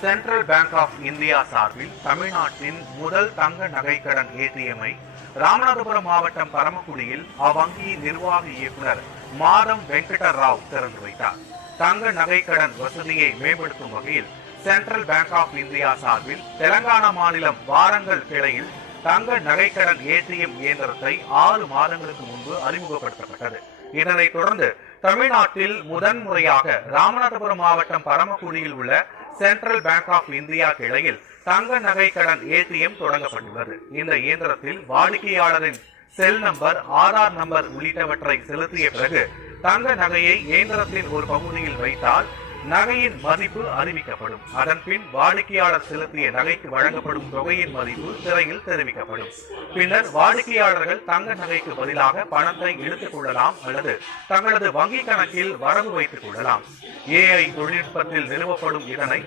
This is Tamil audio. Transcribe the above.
சென்ட்ரல் பேங்க் ஆஃப் இந்தியா சார்பில் தமிழ்நாட்டின் முதல் தங்க நகைக்கடன் ஏடிஎம்ஐ ராமநாதபுரம் மாவட்டம் பரமக்குடியில் அவ்வங்கியின் நிர்வாக இயக்குநர் மாதம் வெங்கட ராவ் திறந்து வைத்தார். தங்க நகைக்கடன் வசதியை மேம்படுத்தும் வகையில் சென்ட்ரல் பேங்க் ஆஃப் இந்தியா சார்பில் தெலங்கானா மாநிலம் வாரங்கல் கிளையில் தங்க நகைக்கடன் ஏடிஎம் இயந்திரத்தை 6 மாதங்களுக்கு முன்பு அறிமுகப்படுத்தப்பட்டது. இதனைத் தொடர்ந்து தமிழ்நாட்டில் முதன்முறையாக ராமநாதபுரம் மாவட்டம் பரமக்குடியில் உள்ள சென்ட்ரல் பேங்க் ஆஃப் இந்தியா கிளையில் தங்க நகைக்கடன் ஏடிஎம் தொடங்கப்பட்டுள்ளது. இந்த இயந்திரத்தில் வாடிக்கையாளரின் செல் நம்பர், ஆதார் நம்பர் உள்ளிட்டவற்றை செலுத்திய பிறகு தங்க நகையை இயந்திரத்தின் ஒரு பகுதியில் வைத்தால் நகையின் மதிப்பு அறிவிக்கப்படும். அதன்பின் வாடிக்கையாளர் செலுத்திய நகைக்கு வழங்கப்படும் தொகையின் மதிப்பு திரையில் தெரிவிக்கப்படும். பின்னர் வாடிக்கையாளர்கள் தங்க நகைக்கு பதிலாக பணத்தை எடுத்துக் கொள்ளலாம் அல்லது தங்களது வங்கி கணக்கில் வரவு வைத்துக் கொள்ளலாம். AI தொழில்நுட்பத்தில் நிறுவப்படும் இதனை